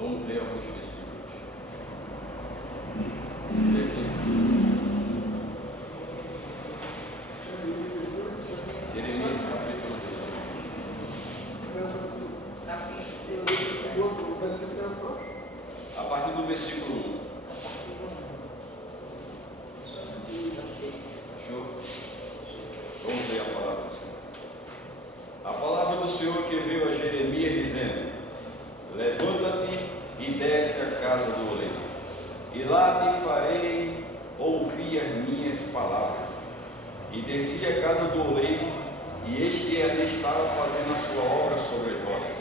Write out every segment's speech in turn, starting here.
Vamos ler alguns versículos. Jeremias capítulo 18. A partir do versículo 1. Fechou? Vamos ler a palavra do Senhor. A palavra do Senhor que veio a Jeremias dizendo: levanta-te e desce à casa do oleiro, e lá te farei ouvir as minhas palavras. E desci à casa do oleiro, e eis que ali estava fazendo a sua obra sobre as rodas.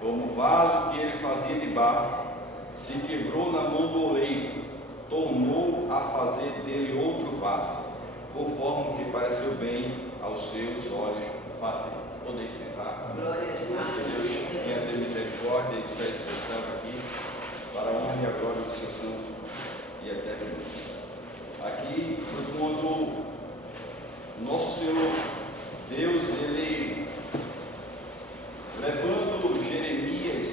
Como o vaso que ele fazia de barro se quebrou na mão do oleiro, tornou a fazer dele outro vaso, conforme o que pareceu bem aos seus olhos fazer. Podem sentar. Glória a Deus. Venha ter misericórdia e trazer esse seu servo aqui para a honra e a glória do seu santo e eterno nome. Aqui foi quando nosso Senhor Deus, ele levando Jeremias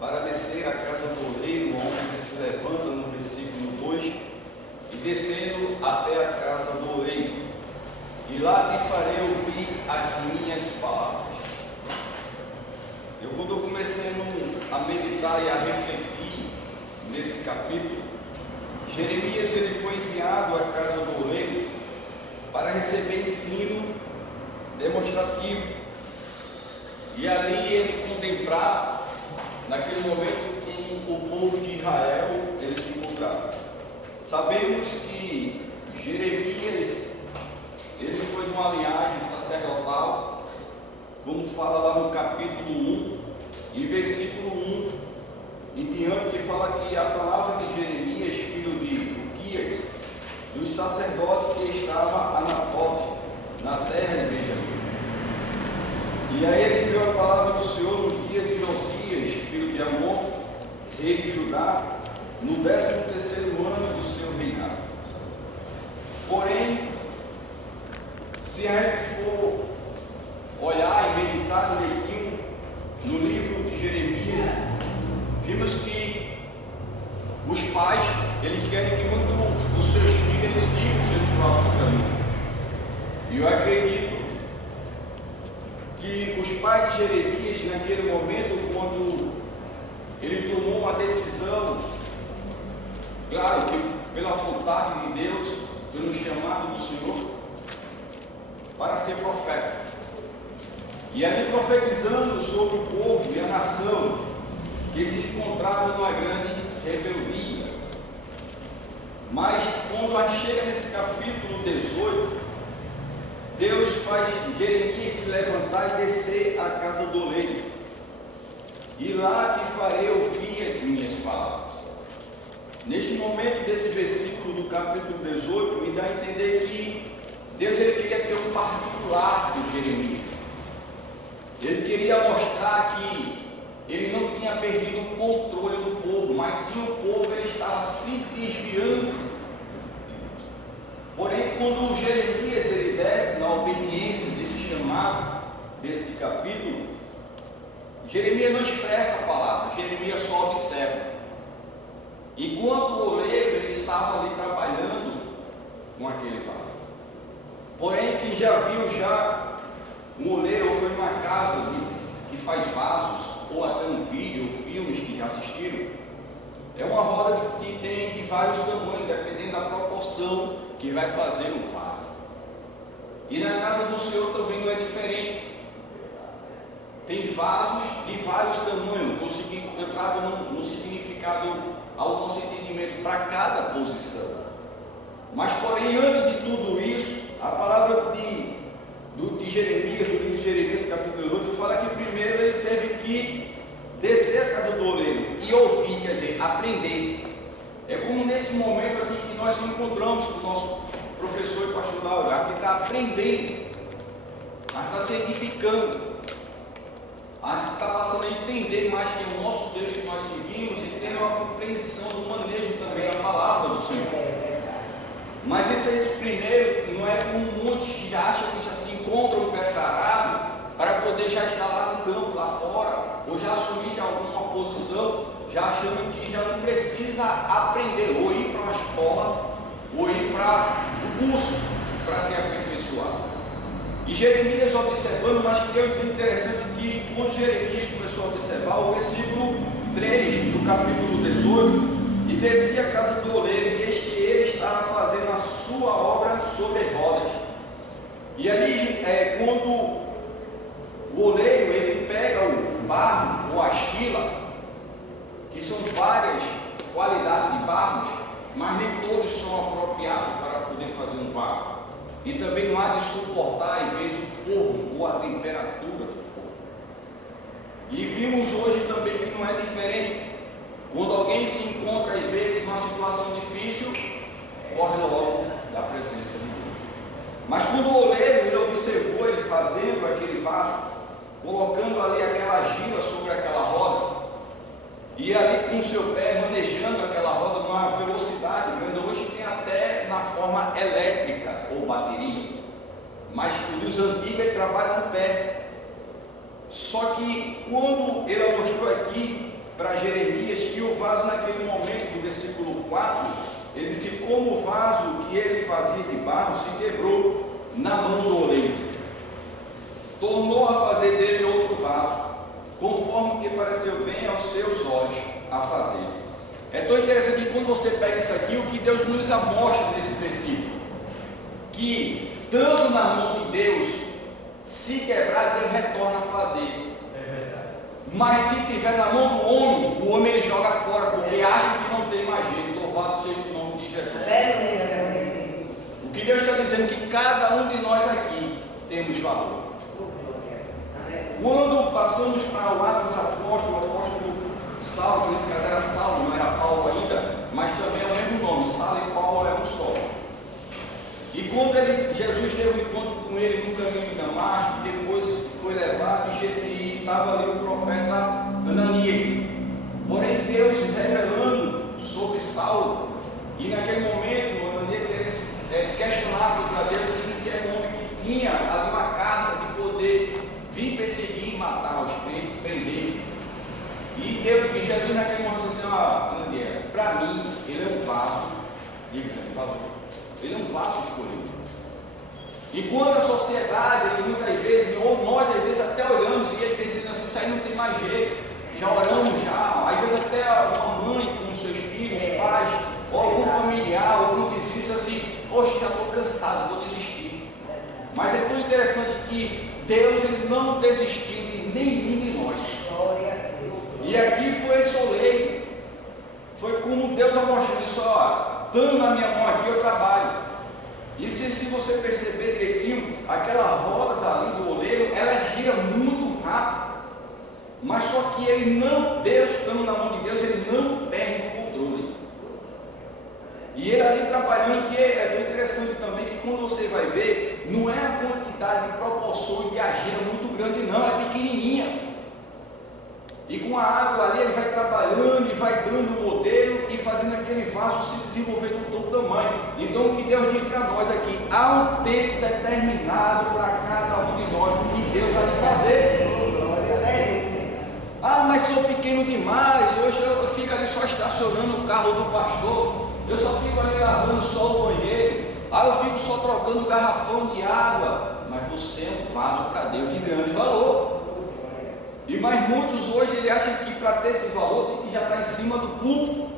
para descer à casa do oleiro, onde ele se levanta no versículo 2, e descendo até a casa do oleiro. E lá te farei ouvir as minhas palavras. Quando eu comecei a meditar e a refletir nesse capítulo, Jeremias ele foi enviado à casa do oleiro para receber ensino demonstrativo. E ali ele contemplar, naquele momento, com o povo de Israel, ele se encontrava. Sabemos que Jeremias ele foi de uma linhagem sacerdotal, como fala lá no capítulo 1, e versículo 1 e diante, que fala que a palavra de Jeremias, filho de Uquias, dos sacerdotes que estava a Anatote, na terra de Benjamim. E aí ele viu a palavra do Senhor no dia de Josias, filho de Amon, rei de Judá, no 13º ano do seu reinado. Porém, se a gente for olhar e meditar direitinho no livro de Jeremias, vimos que os pais, eles querem que muito dos seus filhos eles sigam os seus próprios caminhos. E eu acredito que os pais de Jeremias, naquele momento, quando ele tomou uma decisão, claro que pela vontade de Deus, pelo chamado do Senhor, para ser profeta. E ali profetizando sobre o povo e a nação que se encontrava numa grande rebeldia. Mas quando chega nesse capítulo 18, Deus faz Jeremias se levantar e descer à casa do oleiro. E lá te farei ouvir as minhas palavras. Neste momento desse versículo do capítulo 18, me dá a entender que Deus ele queria ter um particular com Jeremias. Ele queria mostrar que ele não tinha perdido o controle do povo, mas sim o povo ele estava se desviando. Porém, quando Jeremias ele desce na obediência desse chamado, deste capítulo, Jeremias não expressa a palavra, Jeremias só observa. Enquanto o oleiro ele estava ali trabalhando com aquele vaso. Porém, quem já viu um oleiro ou foi numa casa que faz vasos, ou até um vídeo ou filmes que já assistiram, é uma roda que tem de vários tamanhos, dependendo da proporção que vai fazer o vaso. E na casa do Senhor também não é diferente. Tem vasos de vários tamanhos. Eu trago no significado ao nosso entendimento para cada posição. Mas porém, antes de tudo isso, a palavra de Jeremias, do livro de Jeremias, capítulo 8, fala que primeiro ele teve que descer à casa do oleiro e ouvir, quer dizer, aprender. É como nesse momento aqui que nós nos encontramos com o nosso professor e pastor Laura, que está aprendendo, a está se edificando, a está passando a entender mais que é o nosso Deus que nós seguimos e tendo uma compreensão do manejo também da palavra do Senhor. Mas esse primeiro não é como muitos que já acham que já se encontram preparados para poder já estar lá no campo, lá fora, ou já já assumir já alguma posição, já achando que já não precisa aprender, ou ir para uma escola, ou ir para um curso para se aperfeiçoar. E Jeremias observando, mas que é interessante que quando Jeremias começou a observar o versículo 3 do capítulo 18, e descia a casa do oleiro, e eis que ele estava fazendo a sua obra sobre rodas. E ali, quando o oleiro ele pega o barro ou a argila, que são várias qualidades de barros, mas nem todos são apropriados para poder fazer um vaso. E também não há de suportar, às vezes, o forno ou a temperatura do forno. E vimos hoje também que não é diferente. Quando alguém se encontra, às vezes, numa situação difícil, corre logo da presença de Deus. Mas quando o oleiro ele observou ele fazendo aquele vaso, colocando ali aquela argila sobre aquela roda, e ali com o seu pé manejando aquela roda numa velocidade grande, hoje tem até na forma elétrica ou bateria, mas os antigos ele trabalha no pé. Só que quando ele mostrou aqui para Jeremias que o vaso naquele momento, do versículo 4, ele disse como o vaso que ele fazia de barro se quebrou na mão do oleiro, tornou a fazer dele outro vaso, conforme que pareceu bem aos seus olhos a fazer. É tão interessante que quando você pega isso aqui, o que Deus nos amostra nesse versículo, que dando na mão de Deus, se quebrar, Deus retorna a fazer. Mas se tiver na mão do homem, o homem ele joga fora, porque acha que não tem mais jeito. Louvado seja o nome de Jesus. O que Deus está dizendo é que cada um de nós aqui temos valor. Quando passamos para o Atos dos Apóstolos, o apóstolo Saulo, que nesse caso era Saulo, não era Paulo ainda, mas também é o mesmo nome, Saulo e Paulo é um só. E quando Jesus teve um encontro com ele no caminho de Damasco, depois foi levado e estava ali o profeta Ananias. Porém, Deus revelando sobre Saulo, e naquele momento, Ananias questionava para Deus, dizendo que era um homem que tinha ali uma carta de poder vir perseguir, matar os prender. E Jesus naquele momento disse assim: Ananias, para mim, ele é um vaso de grande valor. Ele é um vaso escolhido. E quando a sociedade, muitas vezes, ou nós às vezes até olhamos e às vezes assim, isso aí não tem mais jeito, já oramos já, às vezes até uma mãe com seus filhos, pais, ou algum familiar, algum vizinho diz assim: poxa, já estou cansado, vou desistir. Mas é tão interessante que Deus ele não desistiu de nenhum de nós. E aqui foi esse oleiro, foi como Deus mostrou isso, dando na minha mão aqui eu trabalho. E se você perceber direitinho, aquela roda dali do oleiro, ela gira muito rápido. Mas só que ele não, Deus estando na mão de Deus, ele não perde o controle. E ele ali trabalhando, que é tão interessante também, que quando você vai ver, não é a quantidade de proporção de argila muito grande não, é pequenininha. E com a água ali ele vai trabalhando e vai dando um modelo e fazendo aquele vaso se desenvolver do todo tamanho. Então o que Deus diz para nós aqui, há um tempo determinado para cada um de nós, o que Deus vai fazer. Mas sou pequeno demais, hoje eu fico ali só estacionando o carro do pastor, eu só fico ali lavando só o banheiro, eu fico só trocando garrafão de água. Mas você é um vaso para Deus de grande valor. Mas muitos hoje ele acham que para ter esse valor tem que já estar em cima do púlpito,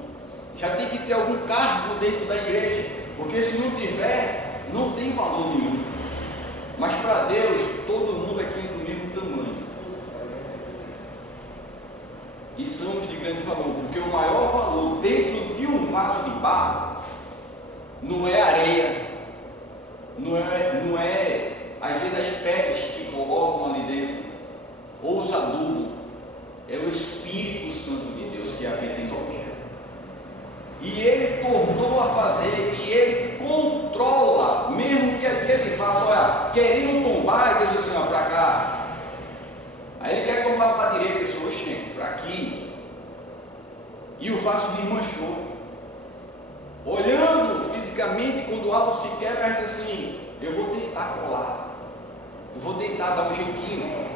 já tem que ter algum cargo dentro da igreja, porque se não tiver, não tem valor nenhum. Mas para Deus, todo mundo aqui é do mesmo tamanho. E somos de grande valor, porque o maior valor dentro de um vaso de barro não é areia, não é às vezes as pedras que colocam ali dentro, ou os adubos, é o Espírito Santo de Deus que habita em nós. E ele tornou a fazer, e ele controla, mesmo que aquele vaso, querendo tombar, ele diz assim: para cá. Aí ele quer tombar para a direita, ele diz: oxe, para aqui. E o vaso desmanchou. Olhando fisicamente, quando algo se quebra, ele diz assim: eu vou tentar colar, eu vou tentar dar um jeitinho.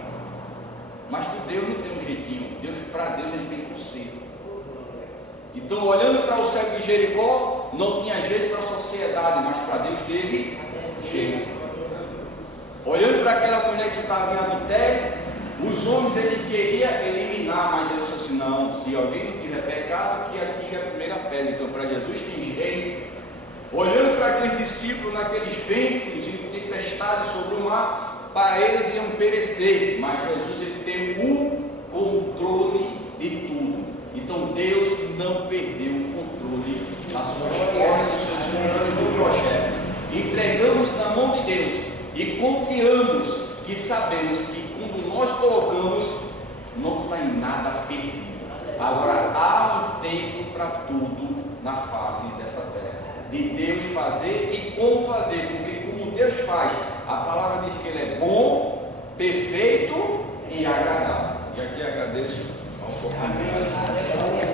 Mas com Deus não tem um jeitinho. Para Deus ele tem conserto. Então, olhando para o cego de Jericó, não tinha jeito para a sociedade, mas para Deus teve jeito. Olhando para aquela mulher que estava em adultério, os homens ele queria eliminar, mas Jesus disse assim: não, se alguém não tiver pecado, que atire a primeira pedra. Então, para Jesus tem jeito. Olhando para aqueles discípulos naqueles ventos e tempestades sobre o mar, para eles iam perecer, mas Jesus ele tem o controle de tudo. Então Deus não perdeu o controle das suas história, dos seus planos, do projeto. Entregamos na mão de Deus e confiamos que sabemos que quando nós colocamos, não está em nada perdido. Agora há um tempo para tudo na face dessa terra, de Deus fazer e como fazer, porque como Deus faz, a palavra diz que Ele é bom, perfeito e agradável. E aqui agradeço ao